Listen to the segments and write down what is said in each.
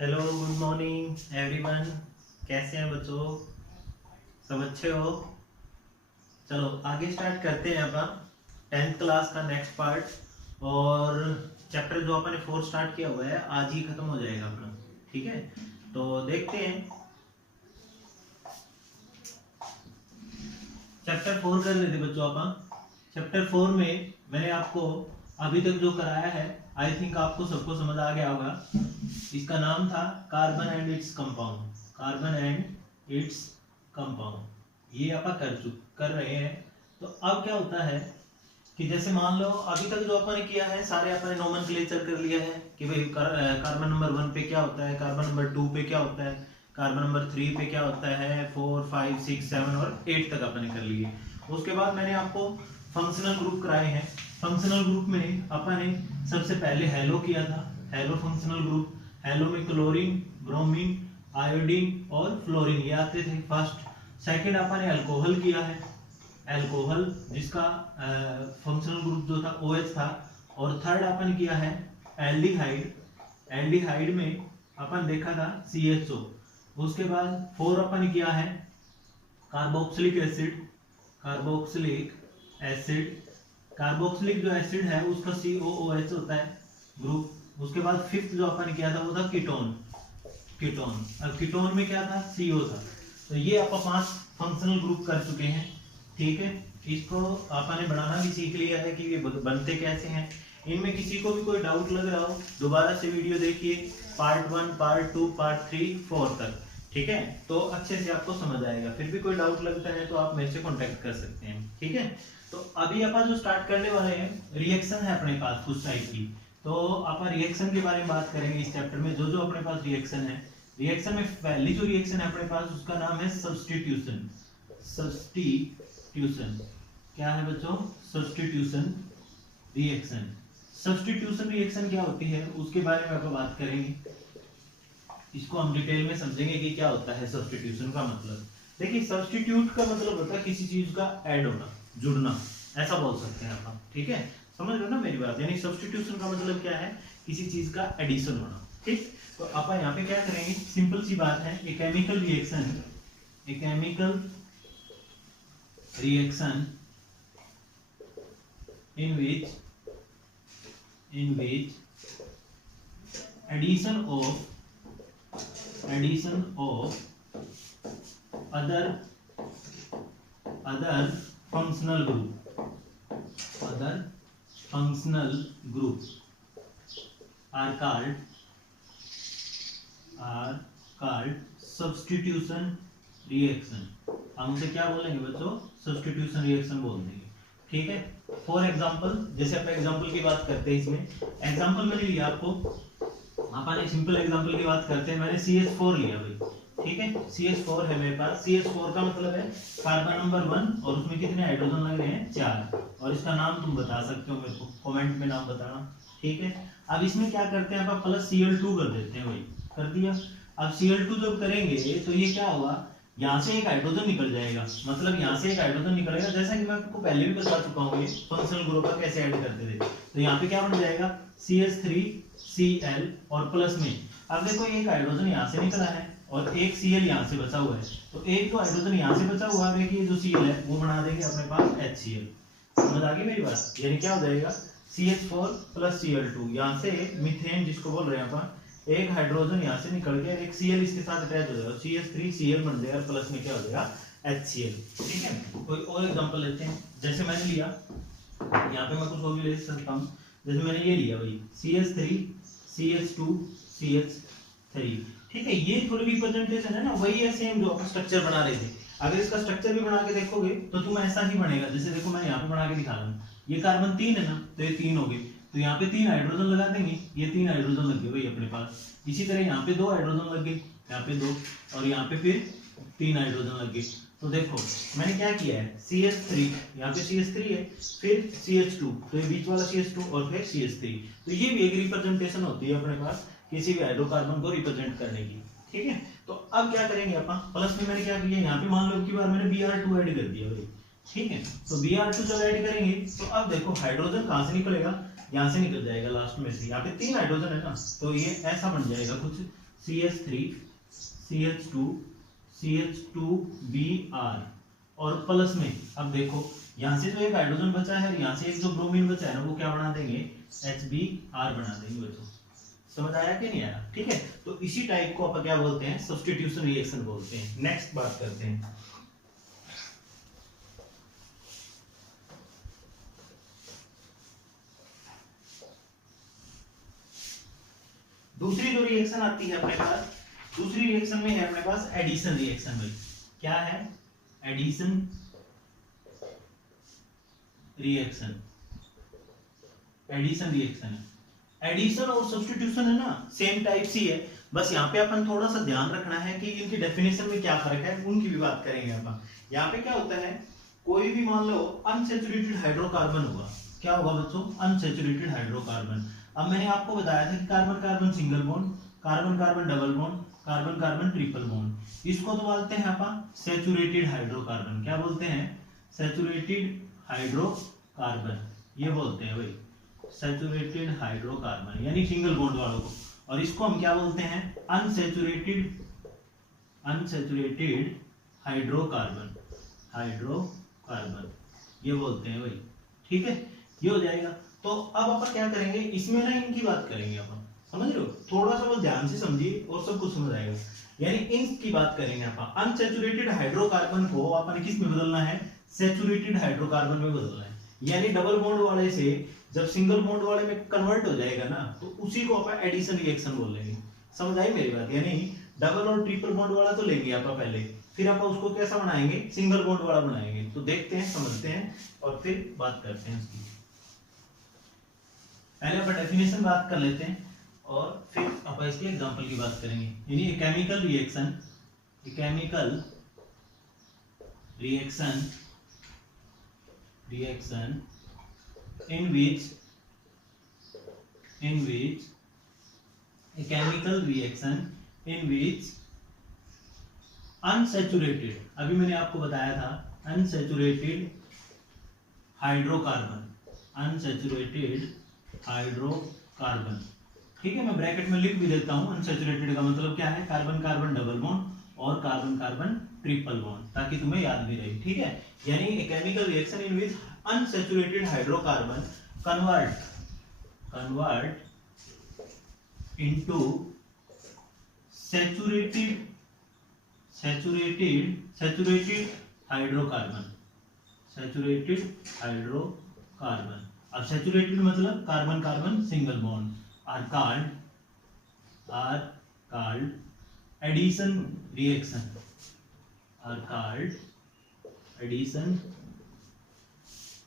Hello, good morning everyone. कैसे हैं बच्चों? सब अच्छे हो? चलो आगे स्टार्ट करते हैं अपना 10th क्लास का नेक्स्ट पार्ट। और चैप्टर जो अपन ने 4 स्टार्ट किया हुआ है आज ही खत्म हो जाएगा अपना। ठीक है, तो देखते हैं। चैप्टर 4 कर लेते बच्चों अपन। चैप्टर 4 में मैंने आपको अभी तक जो कराया है आई थिंक आपको सबको समझ आ गया होगा। इसका नाम था carbon and its compound. Carbon and its compound ये आप कर रहे हैं। तो अब क्या होता है कि जैसे मान लो अभी तक जो अपन ने किया है सारे अपन ने नोमेनक्लेचर कर लिया है कि भाई कार्बन नंबर 1 पे क्या होता है, कार्बन नंबर 2 पे क्या होता है, कार्बन नंबर 3 पे क्या होता है, 4 5 6 7 और 8 तक अपन ने कर लिए। उसके बाद मैंने आपको फंक्शनल ग्रुप कराए हैं। फंक्शनल ग्रुप में अपन ने सबसे पहले हेलो किया था, हेलो फंक्शनल ग्रुप। हेलो में क्लोरीन, ब्रोमीन, आयोडीन और फ्लोरीन ये आते थे फर्स्ट। सेकंड अपन ने अल्कोहल किया है, अल्कोहल जिसका फंक्शनल ग्रुप जो था OH था। और थर्ड अपन किया है एल्डिहाइड। एल्डिहाइड में अपन देखा था CHO। उसके बाद 4 अपन किया है carboxylic acid. Carboxylic acid, carboxylic जो एसिड है उसका COOH होता है ग्रुप। उसके बाद 5th जो अपन किया था वो था कीटोन। कीटोन, अब कीटोन में क्या था, CO था। तो ये आप 5 फंक्शनल ग्रुप कर चुके हैं। ठीक है, इसको आपने बनाना भी सीख लिया है कि ये बनते कैसे हैं। इनमें किसी को भी कोई डाउट लग रहा हो दोबारा से वीडियो देखिए, पार्ट 1 पार्ट 2 पार्ट 3 4 तक। ठीक है, तो अच्छे से आपको समझ आएगा। फिर भी कोई डाउट लगता है तो आप मेरे से कांटेक्ट कर सकते हैं। ठीक है, तो अभी अपन जो स्टार्ट करने वाले हैं रिएक्शन है अपने पास कुछ टाइप की। तो अपन रिएक्शन के बारे में बात करेंगे इस चैप्टर में। जो जो अपने पास रिएक्शन है, रिएक्शन में पहली जो रिएक्शन है अपने पास उसका नाम है सब्स्टिट्यूशन। सब्स्टिट्यूशन क्या है बच्चों? Substitution reaction. सब्स्टिट्यूशन रिएक्शन क्या होती है उसके बारे में अपन बात करेंगे। इसको हम डिटेल में समझेंगे कि क्या होता है सब्स्टिट्यूशन का मतलब। देखिए, सब्स्टिट्यूट का मतलब होता है किसी चीज का ऐड होना, जुड़ना, ऐसा बोल सकते हैं अपन। ठीक है, समझ लो ना मेरी बात। यानी सब्स्टिट्यूशन का मतलब क्या है, किसी चीज का एडिशन होना। ठीक, तो अपन यहाँ पे क्या करेंगे, सिंपल सी बात है। एक केमिकल रिएक्शन है, एक chemical reaction in which addition of other functional group are called substitution reaction। हम उसे क्या बोलेंगे बच्चों? सब्स्टिट्यूशन रिएक्शन बोल देंगे। ठीक है, फॉर एग्जांपल जैसे अपन एग्जांपल की बात करते हैं, इसमें एग्जांपल मैंने लिया आपको, अपन एक सिंपल एग्जांपल की बात करते हैं। मैंने CH4 लिया भाई। ठीक है, CH4 है मेरे पास। CH4 का मतलब है कार्बन नंबर 1 और उसमें कितने हाइड्रोजन लग रहे हैं? 4। और इसका नाम तुम बता सकते हो मेरे को, कमेंट में नाम बताना। ठीक है, अब इसमें क्या करते हैं अपन प्लस Cl2 कर देते हैं भाई। कर दिया। अब Cl2 जब करेंगे तो ये क्या होगा, यहाँ से एक हाइड्रोजन निकल जाएगा। मतलब यहाँ से एक हाइड्रोजन निकलेगा, जैसा कि मैं आपको पहले भी बता चुका हूँ ये फंक्शनल ग्रुप का कैसे ऐड करते थे। तो यहाँ पे क्या बन जाएगा, CH3Cl और प्लस में अब देखो एक हाइड्रोजन यहाँ से निकला है और एक Cl यहाँ से बचा हुआ है। तो एक जो हाइड्रोजन यहाँ से बचा हुआ है जो Cl है वो बना देंगे अपने पास HCl। समझ आ गई मेरी बात? यानी क्या हो जाएगा, CH4 प्लस Cl2, यहाँ से मीथेन जिसको बोल रहे हैं अपन, एक हाइड्रोजन यहाँ से निकल गया, एक Cl इसके साथ अटैच हो जाएगा, CH3Cl बन जाएगा, प्लस में क्या हो जाएगा, HCl। ठीक है, कोई और एग्जांपल लेते हैं। जैसे मैंने लिया, यहाँ पे मैं कुछ और भी ले सकता हूँ। जैसे मैंने ये लिया भाई CH3 CH2 CH3। ठीक है, ये थोड़ी रिप्रेजेंटेशन है ना, वही है सेम जो अपन स्ट्रक्चर बना रहे थे। अगर इसका स्ट्रक्चर भी बना के देखोगे तो तुम ऐसा ही बनेगा। जैसे देखो मैं यहाँ पे बना के दिखा रहा हूँ, ये कार्बन 3 है ना, तो ये 3 हो गए। तो यहाँ पे 3 हाइड्रोजन लगा देंगे, ये 3 हाइड्रोजन लग गए भाई अपने पास। इसी तरह यहाँ पे 2 हाइड्रोजन लग गए, यहाँ पे 2 और यहाँ पे फिर 3 हाइड्रोजन लग गए। तो देखो मैंने क्या किया है, CH3 यहाँ पे CH3 है, फिर CH2, तो ये बीच वाला CH2 और फिर CH3। तो ये भी एक रिप्रेजेंटेशन होती है अपने पास किसी भी हाइड्रोकार्बन को रिप्रेजेंट करने की। ठीक है, तो अब क्या करेंगे अपन, प्लस में मैंने क्या किया, यहाँ पे मान लो कि बार मैंने Br2 ऐड कर दिया भाई। ठीक है, तो Br2 जब ऐड करेंगे तो अब देखो हाइड्रोजन कहाँ से निकलेगा, यहाँ से निकल जाएगा लास्ट में से। यहाँ पे 3 हाइड्रोजन है ना, तो ये ऐसा बन जाएगा कुछ CH3 CH2 CH2Br और प्लस में अब देखो यहाँ से जो एक हाइड्रोजन बचा है और यहाँ से एक जो ब्रोमीन बचा है ना वो क्या बना देंगे HBr बना देंगे बच्चों। समझ आया कि नहीं आया? ठीक है, तो इसी टाइप को अपन क्या बोलते हैं सब्स्टिट्यूशन रिएक्शन बोलते हैं। नेक्स्ट बात करते हैं दूसरी जो रिएक्शन आती है अपने पास, दूसरी रिएक्शन में है अपने पास एडिशन रिएक्शन। भाई क्या है एडिशन रिएक्शन? एडिशन रिएक्शन है, एडिशन और सब्स्टिट्यूशन है ना सेम टाइप सी है, बस यहाँ पे अपन थोड़ा सा ध्यान रखना है कि इनकी डेफिनेशन में क्या फर्क है उनकी भी बात करेंगे अपन। यहाँ पे क्या होता है कोई भी मान लो अनसैचुरेटेड हाइड्रोकार्बन होगा, क्या होगा बच्चों अनसैचुरेटेड हाइड्रोकार्बन। अब मैंने आपको बताया था कि carbon carbon single bond, carbon carbon double bond, carbon carbon triple bond, इसको तो बोलते हैं अपन सैचुरेटेड हाइड्रोकार्बन। क्या बोलते हैं सैचुरेटेड हाइड्रोकार्बन, ये बोलते हैं भाई सैचुरेटेड हाइड्रोकार्बन यानी सिंगल बॉन्ड वालों को। और इसको हम क्या बोलते हैं अनसैचुरेटेड अनसैचुरेटेड हाइड्रोकार्बन, हाइड्रोकार्बन ये बोलते हैं भाई। ठीक है, ये हो जाएगा। तो अब अपन क्या करेंगे इसमें ना इनकी बात करेंगे अपन, समझ रहे हो, थोड़ा सा बस ध्यान से समझिए और सब कुछ समझ आएगा। यानी इनकी बात करेंगे अपन, अनसैचुरेटेड हाइड्रोकार्बन को अपन किस में बदलना है सैचुरेटेड हाइड्रोकार्बन में बदलना है। यानी डबल बॉन्ड वाले से जब सिंगल बॉन्ड वाले में कन्वर्ट हो जाएगा ना तो उसी को अपन एडिशन रिएक्शन बोल लेंगे। समझ आई मेरी बात? यानी डबल और ट्रिपल बॉन्ड वाला तो लेंगे अपन पहले, फिर अपन उसको कैसा बनाएंगे सिंगल बॉन्ड वाला बनाएंगे। तो देखते हैं समझते हैं और फिर बात करते हैं उसकी। पहले अपन डेफिनेशन बात कर लेते हैं और फिर अपन इसके एग्जांपल की बात करेंगे। यानी chemical reaction, chemical reaction in which a chemical reaction in which unsaturated, अभी मैंने आपको बताया था unsaturated हाइड्रोकार्बन, अनसैचुरेटेड हाइड्रोकार्बन। ठीक है, मैं ब्रैकेट में लिख भी देता हूं अनसैचुरेटेड का मतलब क्या है कार्बन कार्बन डबल बॉन्ड और कार्बन कार्बन ट्रिपल बॉन्ड, ताकि तुम्हें याद भी रहे। ठीक है, यानी a chemical reaction in which unsaturated hydrocarbon convert into saturated hydrocarbon, saturated hydrocarbon. अब सैचुरेटेड मतलब carbon carbon single bond are called addition reaction, are called addition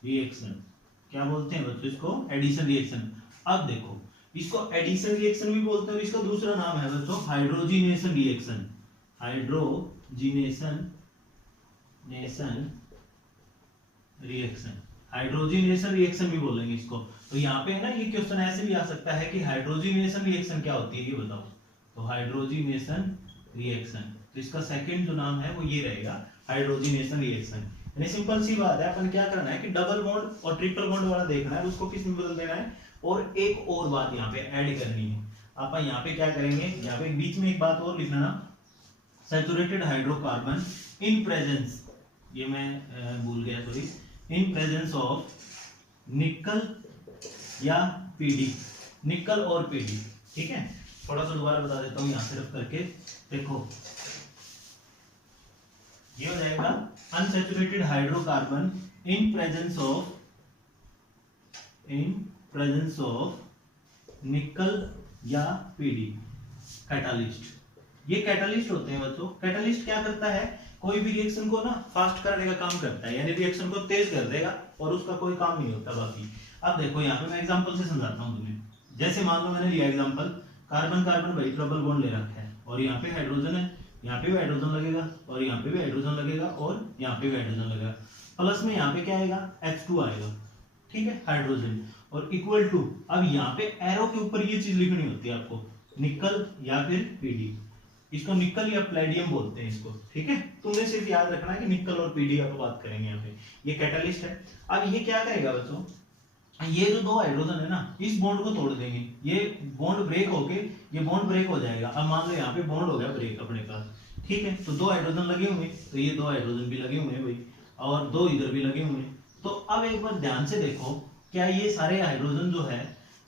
reaction. क्या बोलते हैं बच्चों इसको एडिशन रिएक्शन। अब देखो इसको एडिशन रिएक्शन भी बोलते हैं और इसका दूसरा नाम है बच्चों hydrogenation reaction, hydrogenation reaction, hydrogenation reaction भी बोलेंगे इसको। तो यहाँ पे है ना ये क्वेश्चन ऐसे भी आ सकता है कि हाइड्रोजिनेशन रिएक्शन क्या होती है ये बताओ। तो हाइड्रोजिनेशन रिएक्शन, तो इसका सेकंड जो नाम है वो ये रहेगा हाइड्रोजिनेशन रिएक्शन। यानी सिंपल सी बात है, अपन क्या करना है कि डबल बॉन्ड और ट्रिपल बॉन्ड वाला देखना है, उसको किस में बदल देना है। और एक और बात यहाँ पे ऐड करनी है, अपन यहाँ पे क्या करेंगे, यहाँ पे बीच में एक बात और लिखना ना, सैचुरेटेड हाइड्रोकार्बन इन प्रेजेंस, ये मैं भूल गया सॉरी, इन प्रेजेंस ऑफ निकल या पीडी, निकल और पीडी। ठीक है, थोड़ा सा दोबारा बता देता हूँ यहाँ से रख करके देखो, ये हो जाएगा unsaturated hydrocarbon in presence of निकल या पीडी, कैटालिस्ट। ये कैटालिस्ट होते हैं बच्चों। कैटालिस्ट क्या करता है, कोई भी रिएक्शन को ना फास्ट करने का काम करता है, यानी रिएक्शन को तेज कर देगा और उसका कोई काम नहीं होता बाकी। अब देखो यहाँ पे मैं एग्जांपल से समझाता हूँ तुम्हें। जैसे मान लो मैंने लिया एग्जांपल, कार्बन कार्बन भाई डबल बॉन्ड ले रखा है और यहाँ पे हाइड्रोजन है, यहाँ पे भी हाइड्रोजन लगेगा और यहाँ पे भी हाइड्रोजन लगेगा और यहाँ पे भी हाइड्रोजन लगेगा, प्लस में यहाँ पे क्या आएगा H2 आएगा। ठीक है, हाइड्रोजन और इक्वल टू, अब यहाँ पे एरो के ऊपर ये चीज लिखनी होती है आपको, निकल या फिर पीडी। इसको निकल या प्लेडियम बोलते हैं इसको। ठीक है, तुमने सिर्फ याद रखना है कि निकल और पीडी आप बात करेंगे यहाँ पे। ये कैटालिस्ट है। अब ये क्या करेगा बच्चों, ये जो दो हाइड्रोजन है ना, इस बॉन्ड को तोड़ देंगे, ये बॉन्ड ब्रेक होके ये बॉन्ड ब्रेक हो जाएगा। अब मान लो यहाँ पे बॉन्ड हो गया ब्रेक अपने पास, ठीक है, तो दो हाइड्रोजन लगे हुए, तो ये दो हाइड्रोजन भी लगे हुए हैं भाई, और दो इधर भी लगे हुए हैं। तो अब एक बार ध्यान से देखो, क्या ये सारे हाइड्रोजन जो है,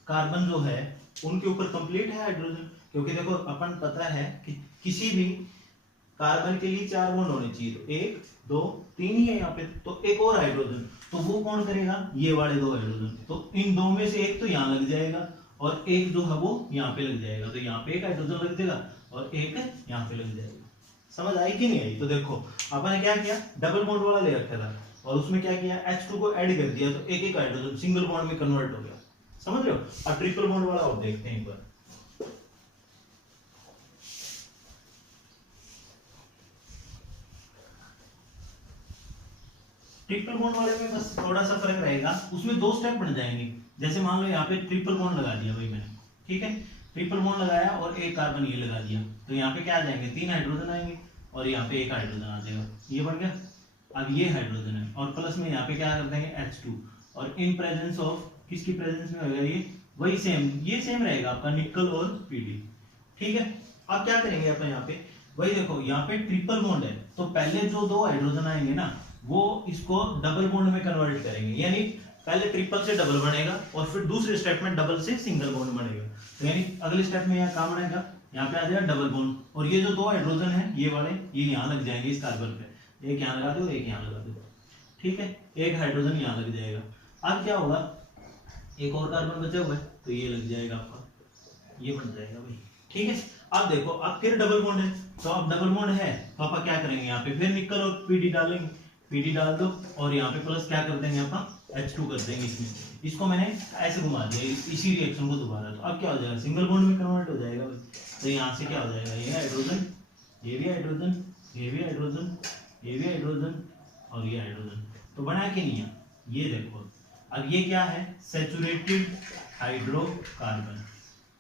कार्बन जो है, उनके ऊपर कंप्लीट है हाइड्रोजन? क्योंकि देखो अपन पता है कि किसी भी कार्बन के लिए 4 बॉन्ड होने चाहिए, तो 1 2 3 ही है यहाँ पे, तो एक और हाइड्रोजन, तो वो कौन करेगा? ये वाले दो हाइड्रोजन। तो इन दो में से एक तो यहाँ लग जाएगा और एक जो है वो यहाँ पे लग जाएगा, तो यहाँ पे एक हाइड्रोजन लग जाएगा और एक यहाँ पे लग जाएगा। समझ आई कि नहीं आई? तो देखो अपन ने क्या किया, डबल बॉन्ड वाला ले रखा था और उसमें क्या किया, H2 को ऐड कर दिया, तो एक एक हाइड्रोजन सिंगल बॉन्ड में कन्वर्ट हो गया। समझ रहे हो? अब ट्रिपल बॉन्ड वाला और देखते हैं एक बार। ट्रिपल बॉन्ड वाले में बस थोड़ा सा फर्क रहेगा, उसमें 2 स्टेप बन जाएंगे। जैसे मान लो यहाँ पे ट्रिपल बॉन्ड लगा दिया भाई मैंने, ठीक है, ट्रिपल बॉन्ड लगाया और एक कार्बन ये लगा दिया, तो यहाँ पे क्या आ जाएंगे, 3 हाइड्रोजन आएंगे और यहाँ पे एक हाइड्रोजन आ जाएगा, ये बन गया। अब ये हाइड्रोजन है और प्लस में यहाँ पे क्या कर देंगे, H2, और इन प्रेजेंस ऑफ किसकी प्रेजेंस में होगा ये, वही सेम, ये सेम रहेगा आपका निकल और पीडी, ठीक है। अब क्या करेंगे अपन यहाँ पे, वही देखो यहाँ पे ट्रिपल बॉन्ड है, तो पहले जो 2 हाइड्रोजन आएंगे ना, वो इसको डबल बॉन्ड में कन्वर्ट करेंगे, यानी पहले ट्रिपल से डबल बनेगा और फिर दूसरे स्टेप में डबल से सिंगल बॉन्ड बनेगा। तो यानी अगले स्टेप में यहाँ क्या बनेगा, यहाँ पे आ जाएगा डबल बॉन्ड, और ये जो 2 हाइड्रोजन है ये वाले, ये यहाँ लग जाएंगे इस कार्बन पे, एक यहाँ लगा दो एक यहाँ लगा दो, ठीक है, एक हाइड्रोजन यहाँ लग जाएगा। अब क्या होगा, एक और कार्बन बचा हुआ है, तो ये लग जाएगा आपका, ये बन जाएगा भाई, ठीक है। अब देखो अब फिर डबल बॉन्ड है, तो अब डबल बॉन्ड है तो आप क्या करेंगे, यहाँ पे फिर निकल और पीडी डालेंगे, पीडी डाल दो और यहाँ पे प्लस क्या कर देंगे अपन, H2 कर देंगे इसमें, इसको मैंने ऐसे घुमा दिया इसी रिएक्शन को दोबारा, तो अब क्या हो जाएगा, सिंगल बॉन्ड में कन्वर्ट हो जाएगा भाई। तो यहाँ से क्या हो जाएगा, ये हाइड्रोजन, ये भी हाइड्रोजन, ये भी हाइड्रोजन, ये भी हाइड्रोजन और ये हाइड्रोजन, तो बना के नहीं है, ये देखो। अब ये क्या है, सैचुरेटेड हाइड्रोकार्बन,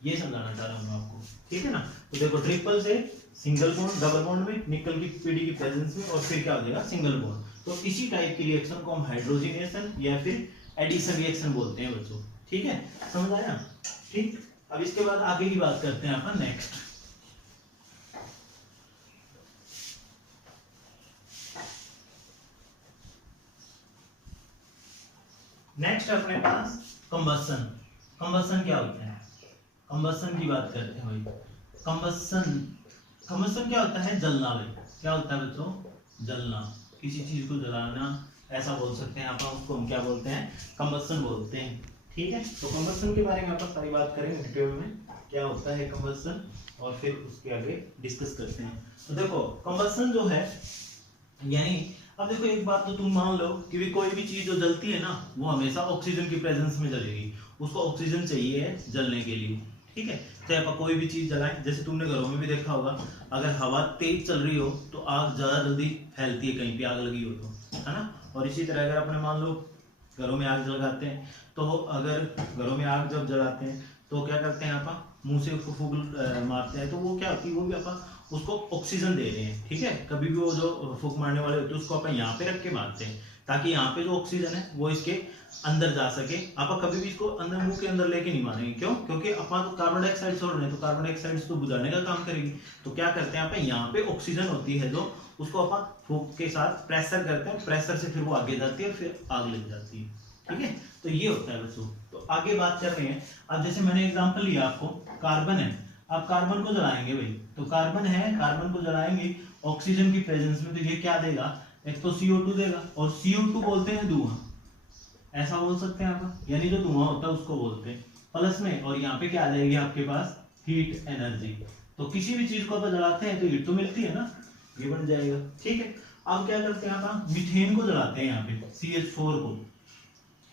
ये समझाना चाह रहा हूँ आपको, ठीक है ना। तो देखो ट्रिपल से सिंगल बॉन्ड, डबल बॉन्ड में, निकल की पीडी की प्रेजेंस में, और फिर क्या हो जाएगा, सिंगल बॉन्ड। तो इसी टाइप की रिएक्शन को हम हाइड्रोजनेशन या फिर एडिशन रिएक्शन बोलते हैं बच्चों, ठीक है, समझ आया? ठीक, अब इसके बाद आगे की बात करते हैं अपन नेक्स्ट। नेक्स्ट अपने पास कंबसन। कंबसन क्या होता है, कंबसन की बात करते हैं भाई। कंबसन, कंबसन क्या होता है, जलना भाई। क्या होता है बच्चों, जलना, किसी चीज को जलाना, ऐसा बोल सकते हैं अपन, उसको हम क्या बोलते हैं, कंबसन बोलते हैं, ठीक है। तो कंबसन के बारे में अपन सारी बात करेंगे डिटेल में, क्या होता है कंबसन, और फिर उसके आगे डिस्कस करते हैं। तो देखो कंबसन जो है, यानी अब देखो एक बात तो तुम मान लो कि भी कोई भी चीज जो जलती है ना, वो हमेशा ऑक्सीजन की प्रेजेंस में जलेगी, उसको ऑक्सीजन चाहिए है जलने के लिए, ठीक है। चाहे आप कोई भी चीज जलाएं, जैसे तुमने घरों में भी देखा होगा, अगर हवा तेज चल रही हो तो आग ज्यादा जल्दी फैलती है, कहीं पे आग लगी हो तो, है ना। और इसी तरह अगर अपने मान लो घरों में आग जलाते हैं, तो अगर घरों में आग जब जलाते हैं तो क्या करते हैं, आप मुंह से उसको फूंक मारते हैं, तो वो क्या होती है, वो भी अपन उसको ऑक्सीजन दे रहे हैं, ठीक है। कभी भी वो जो फूंक मारने वाले होते हैं उसको अपन यहाँ पे रख के मारते हैं, ताकि यहाँ पे जो ऑक्सीजन है वो इसके अंदर जा सके। आप कभी भी इसको अंदर, मुंह के अंदर लेके नहीं मारेंगे, क्यों, क्योंकि अपन तो कार्बन डाइऑक्साइड छोड़ रहे हैं, तो कार्बन डाइऑक्साइड तो बुझाने का काम करेगी। तो क्या करते हैं अपन, यहाँ पे ऑक्सीजन होती है जो, उसको अपन फूंक के साथ प्रेशर करते हैं, प्रेशर से फिर वो आगे जाती है, फिर आग लग जाती है, ठीक है। तो ये होता है बच्चों। तो आगे बात कर रहे हैं, अब जैसे मैंने एग्जांपल लिया आपको, कार्बन है, आप कार्बन को जलाएंगे भाई, तो कार्बन है, कार्बन को जलाएंगे ऑक्सीजन की प्रेजेंस में, तो ये क्या देगा, एक तो CO2 देगा, और CO2 बोलते हैं धुआं, ऐसा बोल सकते हैं आप, यानी जो धुआं होता है उसको बोलते हैं, प्लस में, और यहाँ पे क्या आ जाएगी आपके पास, हीट एनर्जी। तो किसी भी चीज को आप जलाते हैं तो हीट तो मिलती है ना, ये बन जाएगा, ठीक है। अब क्या करते हैं आप, मीथेन को जलाते हैं यहाँ पे, CH4 को।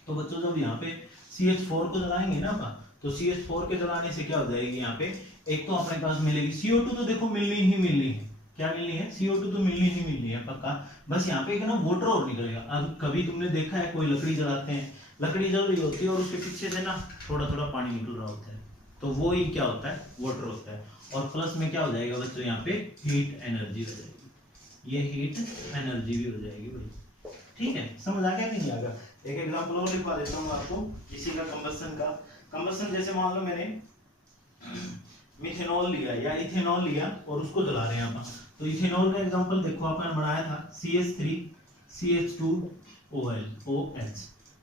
तो बच्चों जब यहाँ पे CH4 को जलाएंगे ना आप, तो CH4 के जलाने से क्या हो जाएगी, यहाँ पे एक तो अपने पास मिलेगी CO2, तो देखो मिलनी ही मिलनी है, क्या मिलनी है, CO2 तो मिलनी ही मिलनी है पक्का। बस यहाँ पे एक ना वाटर और निकलेगा। अब कभी तुमने देखा है कोई लकड़ी जलाते हैं, लकड़ी जल रही होती है और उसके पीछे से ना थोड़ा थोड़ा पानी निकल रहा होता है, तो वो ही क्या होता है, वाटर होता है। और प्लस में क्या हो जाएगा बच्चों, यहाँ पे हीट एनर्जी हो जाएगी, ये हीट एनर्जी भी हो जाएगी भाई, ठीक है। समझ आ गया कि नहीं आ गया? एक एग्जांपल और लिखवा देता हूँ आपको इसी का, कंबस्शन का। कंबस्शन जैसे मान लो मैंने मिथेनॉल लिया या इथेनॉल लिया और उसको जला रहे हैं अपन, तो इथेनॉल का एग्जांपल देखो अपन बनाया था CH3CH2OH,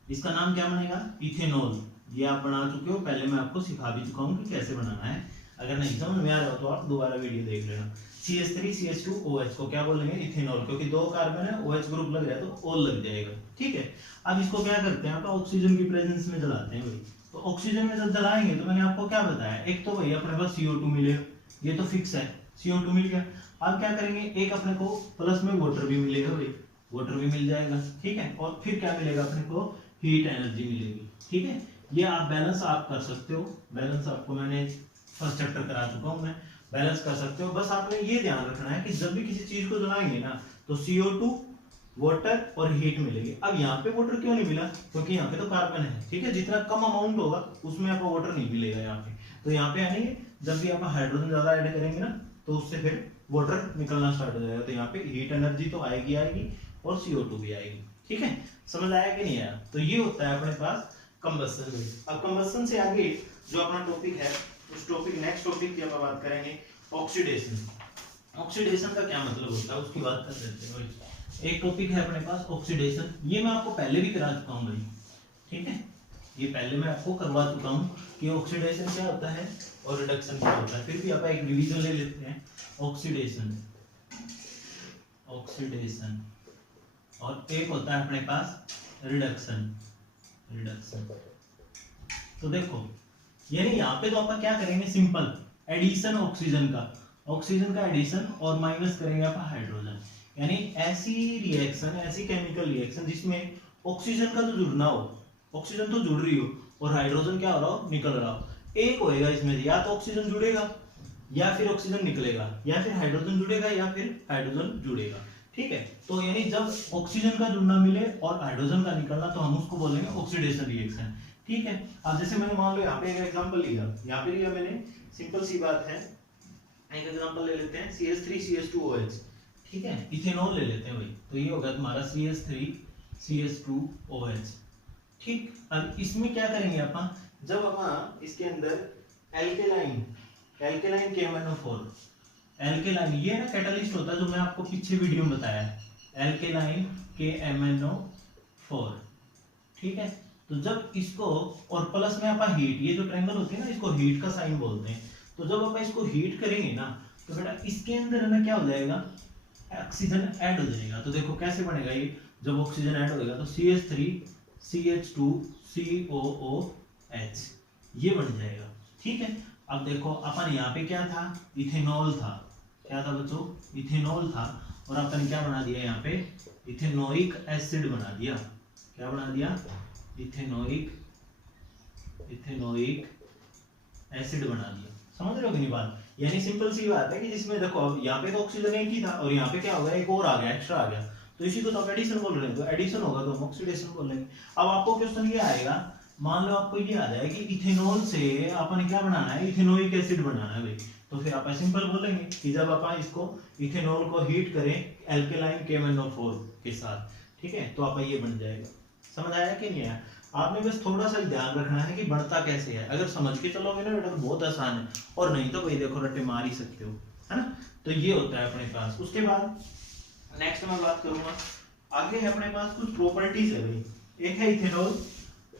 इसका नाम क्या बनेगा, इथेनॉल। ये आप बना चुके हो पहले, मैं आपको सिखा भी चुका हूँ कि कैसे बनाना है। अगर नहीं समझ में आ रहा हो तो आप दोबारा वीडियो देख लेना। CH3CH2OH को क्या बोलेंगे, इथेनॉल, क्योंकि 2 कार्बन है, OH ग्रुप लग रहा है तो ओल लग जाएगा, ठीक है। अब इसको क्या करते हैं, आप ऑक्सीजन की प्रेजेंस में जलाते हैं भाई। तो ऑक्सीजन में जब जलाएंगे तो मैंने आपको क्या बताया, एक तो भाई अपने पास CO2 मिलेगा, ये तो फिक्स है, CO2 मिल गया। अब क्या करेंगे, एक अपने को प्लस में वाटर भी मिलेगा भाई, वाटर भी मिल जाएगा, ठीक है। और फिर क्या मिलेगा अपने को, हीट एनर्जी मिलेगी, ठीक है। ये आप बैलेंस आप कर सकते हो, बैलेंस आपको मैंने फर्स्ट चैप्टर करा चुका हूं मैं, बैलेंस कर सकते हो। बस आपने ये ध्यान रखना है कि जब भी किसी चीज को जलाएंगे ना तो CO2, वाटर और हीट मिलेगी। अब यहाँ पे वाटर क्यों नहीं मिला, क्योंकि यहाँ पे तो कार्बन है, ठीक है। जितना कम अमाउंट होगा उसमें आपको वाटर नहीं मिलेगा यहाँ पे, तो यहाँ पे आएंगे जब भी आप हाइड्रोजन ज्यादा ऐड करेंगे ना तो उससे फिर वाटर निकलना स्टार्ट हो जाएगा, तो यहाँ पे हीट एनर्जी तो आएगी और CO2 भी आएगी, ठीक है। समझ आया कि नहीं आया? तो ये होता है अपने पास कंबस्शन। अब कंबस्शन से आगे जो अपना टॉपिक है, उस टॉपिक नेक्स्ट टॉपिक की हम बात करेंगे ऑक्सीडेशन। ऑक्सीडेशन का क्या मतलब होता है उसकी बात कर लेते हैं भाई। एक टॉपिक है अपने पास ऑक्सीडेशन, ये मैं आपको पहले भी करा चुका हूँ भाई, ठीक है। ये पहले मैं आपको करवा चुका हूँ कि ऑक्सीडेशन क्या होता है और रिडक्शन क्या होता है। फिर भी आप एक रिवीजन ले लेते हैं। ऑक्सीडेशन, ऑक्सीडेशन, और एक होता है अपने पास रिडक्शन, रिडक्शन। तो देखो यानी यहाँ पे तो अपन क्या करेंगे, सिंपल एडिशन ऑक्सीजन का एडिशन और माइनस करेंगे अपन हाइड्रोजन। यानी ऐसी रिएक्शन, ऐसी केमिकल रिएक्शन जिसमें ऑक्सीजन का तो जुड़ना हो, ऑक्सीजन तो जुड़ रही हो और हाइड्रोजन क्या हो रहा हो, निकल रहा हो। एक होएगा इसमें, या तो ऑक्सीजन जुड़ेगा या फिर ऑक्सीजन निकलेगा, या फिर हाइड्रोजन जुड़ेगा या फिर हाइड्रोजन जुड़ेगा, ठीक है। तो यानी जब ऑक्सीजन का जुड़ना मिले और हाइड्रोजन का निकलना तो हम उसको बोलेंगे ऑक्सीडेशन रिएक्शन, ठीक है। अब जैसे मैंने मान लो यहाँ पे एक एग्जांपल लिया, यहाँ पे लिया मैंने, सिंपल सी बात है, एक एग्जांपल ले लेते हैं CH3CH2OH, ठीक है। इथेनॉल ले लेते हैं भाई, तो ये होगा तुम्हारा CH3CH2OH, ठीक। अब इसमें क्या करेंगे अपन, जब अपन इसके अंदर एल्केलाइन KMnO4, एल्केलाइन ये ना कैटालिस्ट होता है जो मैं आपको पीछे वीडियो में बताया है, एल्केलाइन KMnO4, ठीक है। तो जब इसको और प्लस में अपन हीट, ये जो ट्रायंगल होती है ना इसको हीट का साइन बोलते हैं, तो जब अपन इसको हीट करेंगे ना तो बेटा इसके अंदर ना क्या हो जाएगा, ऑक्सीजन ऐड हो जाएगा। तो देखो कैसे बनेगा ये, जब ऑक्सीजन ऐड होगा तो CH3CH2COOH ये बन जाएगा, ठीक है। अब देखो अपन यहाँ पे क्या था, इथेनॉल था, क्या था बच्चों, इथेनॉल था, और अपन क्या बना दिया यहाँ पे, इथेनोइक एसिड बना दिया। क्या बना दिया, इथेनोइक एसिड बना दिया। समझ रहे हो कि नहीं बात? यानी सिंपल सी बात है कि जिसमें देखो अब यहाँ पे तो ऑक्सीजन एक ही था और यहाँ पे क्या हो गया, एक और आ गया, एक्स्ट्रा आ गया, तो इसी को तो आप एडिशन बोल रहे हैं, तो एडिशन होगा तो हम ऑक्सीडेशन बोलेंगे। अब आपको क्वेश्चन ये आएगा, मान लो आपको ये आ जाए कि इथेनॉल से अपन क्या बनाना है, इथेनोइक एसिड बनाना है भाई, तो फिर आप सिंपल बोलेंगे कि जब आप इसको इथेनॉल को हीट करें एल्केलाइन KMnO4 के साथ, ठीक है, तो आप ये बन जाएगा। समझ आया कि नहीं आया? आपने बस थोड़ा सा ध्यान रखना है कि बढ़ता कैसे है। अगर समझ के चलोगे ना बेटा तो बहुत आसान है, और नहीं तो भाई देखो रट्टे मार ही सकते हो, है ना। तो ये होता है अपने पास। उसके बाद नेक्स्ट मैं बात करूंगा, आगे है अपने पास कुछ प्रॉपर्टीज है भाई, एक है इथेनॉल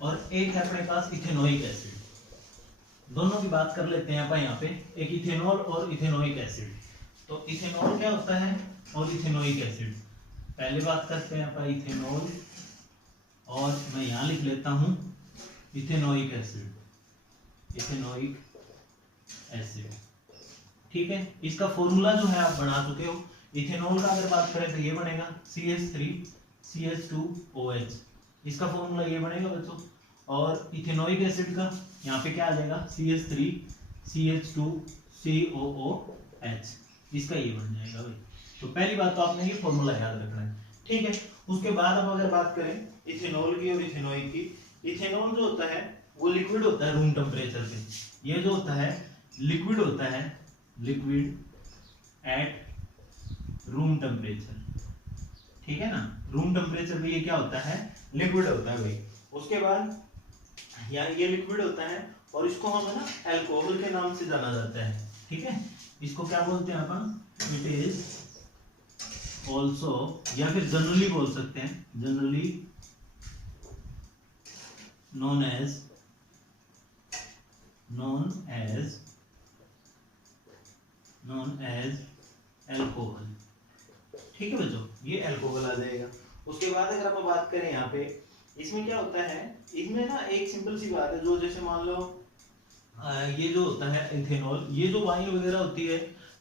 और एक है अपने पास इथेनोइक एसिड। दोनों की बात कर लेते हैं अपन यहाँ पे, एक इथेनॉल और इथेनोइक एसिड। तो इथेनॉल क्या होता है और इथेनोइक एसिड, पहले बात करते हैं अपन इथेनॉल, और मैं यहाँ लिख लेता हूँ इथेनोइक एसिड, इथेनोइक एसिड, ठीक है। इसका फॉर्मूला जो है आप बना चुके हो। इथेनॉल का अगर बात करें तो ये बनेगा CH3CH2OH, इसका फॉर्मूला ये बनेगा बच्चों। और इथेनोइक एसिड का यहाँ पे क्या आ जाएगा, CH3CH2COOH, इसका ये बन जाएगा भाई। तो पहली बात तो आपने ये फॉर्मूला याद रखना है, ठीक है। उसके बाद अब अगर बात करें इथेनॉल की और इथेनोइक की, इथेनॉल जो होता है वो लिक्विड होता है रूम टेम्परेचर पे, ये जो होता है लिक्विड होता है, लिक्विड एट रूम टेम्परेचर, ठीक है ना। रूम टेम्परेचर पे ये क्या होता है, लिक्विड होता है भाई। उसके बाद यहाँ ये लिक्विड होता है और इसको हम है ना अल्कोहल के नाम से जाना जाता है, ठीक है। इसको क्या बोलते हैं अपन, इट इज ऑल्सो, या फिर जनरली बोल सकते हैं, जनरली known as अल्कोहल, ठीक है बच्चों, ये अल्कोहल आ जाएगा। उसके बाद अगर आप बात करें यहाँ पे, इसमें क्या होता है, इसमें ना एक सिंपल सी बात है, जो जैसे मान लो ये जो होता है इथेनॉल, ये जो वाइन वगैरह होती है,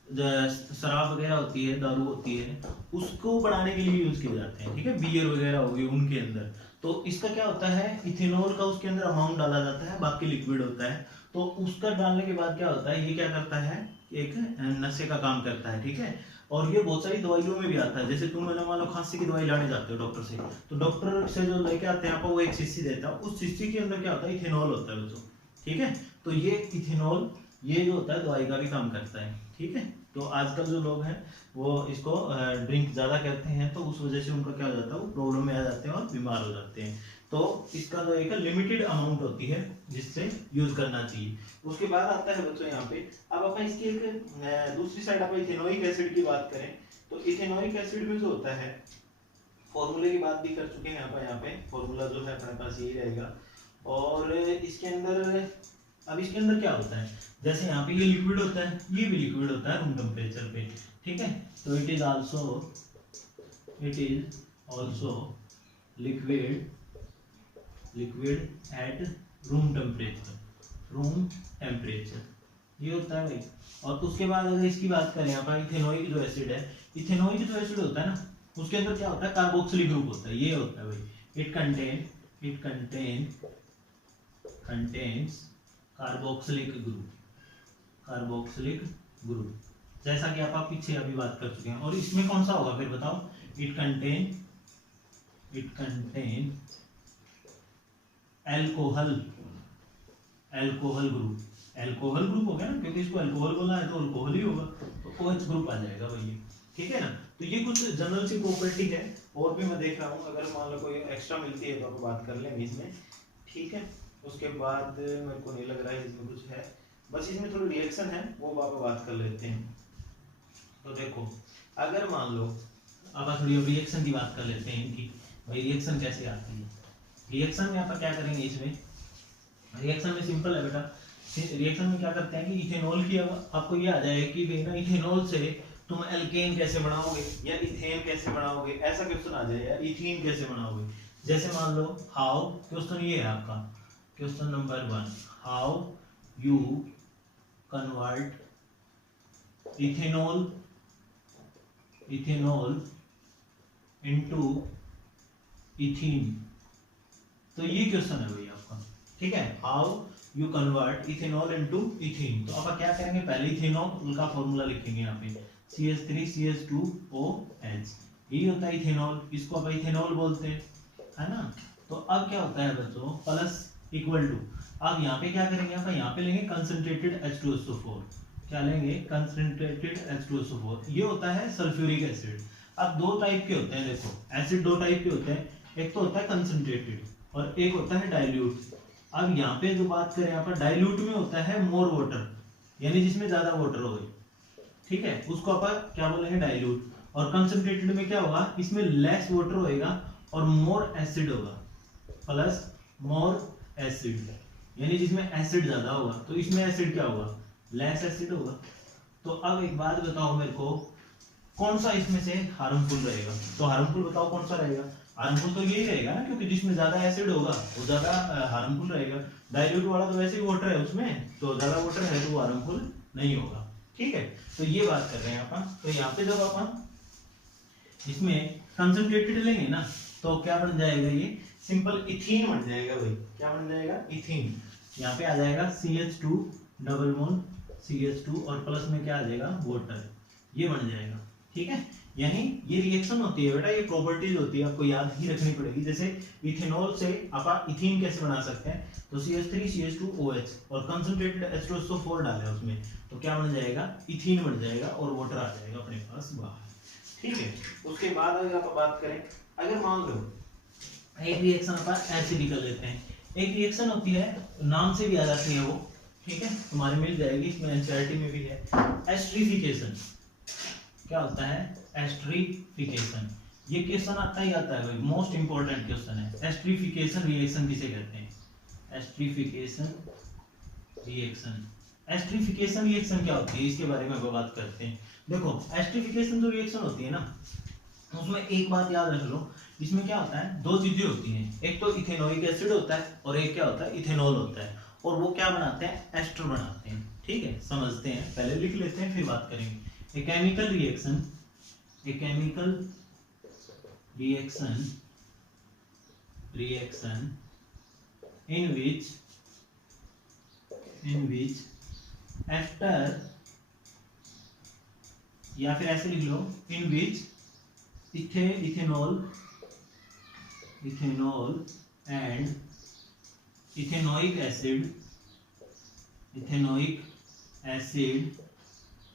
शराब वगैरह होती है, दारू होती है, उसको बढ़ाने के लिए यूज किए जाते हैं, ठीक है। बियर वगैरह हो गई उनके अंदर, तो इसका क्या होता है, इथेनॉल का उसके अंदर अमाउंट डाला जाता है, बाकी लिक्विड होता है। तो उसका डालने के बाद क्या होता है, ये क्या करता है, एक नशे का काम करता है, ठीक है। और ये बहुत सारी दवाइयों में भी आता है, जैसे तुम मान लो खांसी की दवाई लाने जाते हो डॉक्टर से, तो डॉक्टर से जो लेके आते हैं आपको, वो एक शीशी देता है, उस शीशी के अंदर क्या होता है, इथेनॉल होता है बच्चों, ठीक है। तो ये इथेनॉल, ये जो होता है दवाई का भी काम करता है, ठीक है। तो आजकल जो लोग हैं वो इसको ड्रिंक ज्यादा करते हैं, तो उस वजह से उनका क्या हो जाता है, वो प्रॉब्लम में आ जाते हैं और बीमार हो जाते हैं। तो इसका जो एक लिमिटेड अमाउंट होती है जिससे यूज करना चाहिए। उसके बाद आता है बच्चों यहाँ पे, अब अपन इसकी एक दूसरी साइड अपन इथेनोइक एसिड की बात करें, तो इथेनोइक एसिड में जो होता है, फॉर्मूले की बात भी कर चुके हैं यहाँ पे फॉर्मूला जो है अपने पास यही रहेगा। और इसके अंदर, अब इसके अंदर क्या होता है, जैसे यहाँ पे ये लिक्विड होता है, ये भी लिक्विड होता है रूम टेम्परेचर पे, ठीक है। तो it is also liquid at room temperature, ये होता है भाई। और उसके बाद अगर इसकी बात करें यहाँ पर, इथेनोइक जो एसिड है, इथेनोइक जो एसिड होता है ना, उसके अंदर क्या होता है, कार्बोक्सिलिक ग्रुप होता है, ये होता है भाई, इट कंटेन्स कार्बोक्सिलिक ग्रुप, जैसा कि आप पीछे अभी बात कर चुके हैं। और इसमें कौन सा होगा फिर बताओ, इट कंटेन अल्कोहल ग्रुप हो गया ना, क्योंकि इसको अल्कोहल बोला है तो अल्कोहल ही होगा, तो OH ग्रुप आ जाएगा भाई, ठीक है ना। तो ये कुछ जनरल सी प्रॉपर्टी है, और भी मैं देख रहा हूँ, अगर मान लो कोई एक्स्ट्रा मिलती है तो आप बात कर लेंगे इसमें, ठीक है। उसके बाद मेरे को नहीं लग रहा है इसमें कुछ है, बस इसमें थोड़ी रिएक्शन है, वो आप बात कर लेते हैं। तो देखो, अगर मान लो अब थोड़ी रिएक्शन की बात कर लेते हैं इनकी, भाई रिएक्शन कैसे आती है। रिएक्शन में आप क्या करेंगे, इसमें रिएक्शन में सिंपल है बेटा, रिएक्शन में क्या करते हैं कि इथेनॉल की, आपको ये आ जाएगा कि भाई ना इथेनॉल से तुम एल्केन कैसे बनाओगे या इथेन कैसे बनाओगे, ऐसा क्वेश्चन आ जाए, या इथीन कैसे बनाओगे। जैसे मान लो हाउ, क्वेश्चन ये है आपका, question number 1, how you convert ethanol into ethene, तो ये क्वेश्चन है भाई आपका, ठीक है। How you convert ethanol into ethene, तो आप क्या करेंगे, पहले इथेनॉल का फॉर्मूला लिखेंगे यहाँ पे, CH3CH2OH, यही होता है इथेनॉल, इसको आप इथेनॉल बोलते हैं, है ना। तो अब क्या होता है बच्चों, प्लस इक्वल टू, अब यहाँ पे क्या करेंगे, आप यहाँ पे लेंगे कंसंट्रेटेड H2SO4, क्या लेंगे, कंसंट्रेटेड H2SO4, ये होता है सल्फ्यूरिक एसिड। अब दो टाइप के होते हैं, देखो एसिड दो टाइप के होते हैं, एक तो होता है कंसंट्रेटेड और एक होता है डाइल्यूट। अब यहाँ पे जो बात करें, यहाँ पर डाइल्यूट में होता है मोर वाटर, यानी जिसमें ज्यादा वाटर हो, ठीक है, उसको आप क्या बोलेंगे, डाइल्यूट। और कंसंट्रेटेड में क्या होगा, इसमें लेस वाटर होएगा और मोर एसिड होगा, प्लस मोर एसिड, यानी जिसमें एसिड ज्यादा होगा, तो इसमें एसिड क्या होगा, लेस एसिड होगा। तो अब एक बात बताओ मेरे को, कौन सा इसमें से हार्मफुल रहेगा, तो हार्मफुल बताओ कौन सा रहेगा, हार्मफुल तो यही रहेगा ना, क्योंकि जिसमें ज्यादा एसिड होगा वो ज्यादा हार्मफुल रहेगा। डाइल्यूट वाला तो वैसे ही वाटर है उसमें, तो ज्यादा वाटर है तो वो हार्मफुल नहीं होगा, ठीक है। तो ये बात कर रहे हैं अपन। तो यहाँ पे जब अपन इसमें कंसंट्रेटेड लेंगे ना, तो क्या बन जाएगा, ये सिंपल इथीन बन जाएगा भाई, क्या बन जाएगा, इथीन। यहाँ पे आ जाएगा CH2 डबल बॉन्ड CH2 और प्लस में क्या आ जाएगा, वाटर, ये बन जाएगा, ठीक है। यानी ये रिएक्शन होती है बेटा, ये प्रॉपर्टीज होती है, आपको याद ही रखनी पड़ेगी। जैसे इथेनॉल से आप इथीन कैसे बना सकते हैं, तो CH3CH2OH और कंसंट्रेटेड H2SO4 डाले उसमें, तो क्या बन जाएगा, इथीन बन जाएगा और वाटर आ जाएगा अपने पास बाहर, ठीक है। उसके बाद अगर आप बात करें, अगर मान लो एक रिएक्शन अपन ऐसे निकल लेते हैं, एक रिएक्शन होती है नाम से भी आ जाती है वो, ठीक है, तुम्हारे मिल जाएगी, इसमें एनसीईआरटी में भी है, एस्टरीफिकेशन। क्या होता है एस्टरीफिकेशन? ये क्वेश्चन आता ही आता है भाई, मोस्ट इंपॉर्टेंट क्वेश्चन है। एस्टरीफिकेशन रिएक्शन किसे कहते हैं? Esterification reaction. एस्टरीफिकेशन रिएक्शन क्या होती है इसके बारे में अब बात करते हैं। देखो एस्टरीफिकेशन जो रिएक्शन होती है ना, उसमें एक बात याद रख लो, इसमें क्या होता है, दो चीजें होती हैं, एक तो इथेनोइक एसिड होता है और एक क्या होता है इथेनॉल होता है, और वो क्या बनाते हैं एस्टर बनाते हैं। ठीक है, समझते हैं, पहले लिख लेते हैं फिर बात करेंगे। ए chemical reaction, A chemical reaction, reaction in which after, या फिर ऐसे लिख लो, in which ethanol and ethanoic acid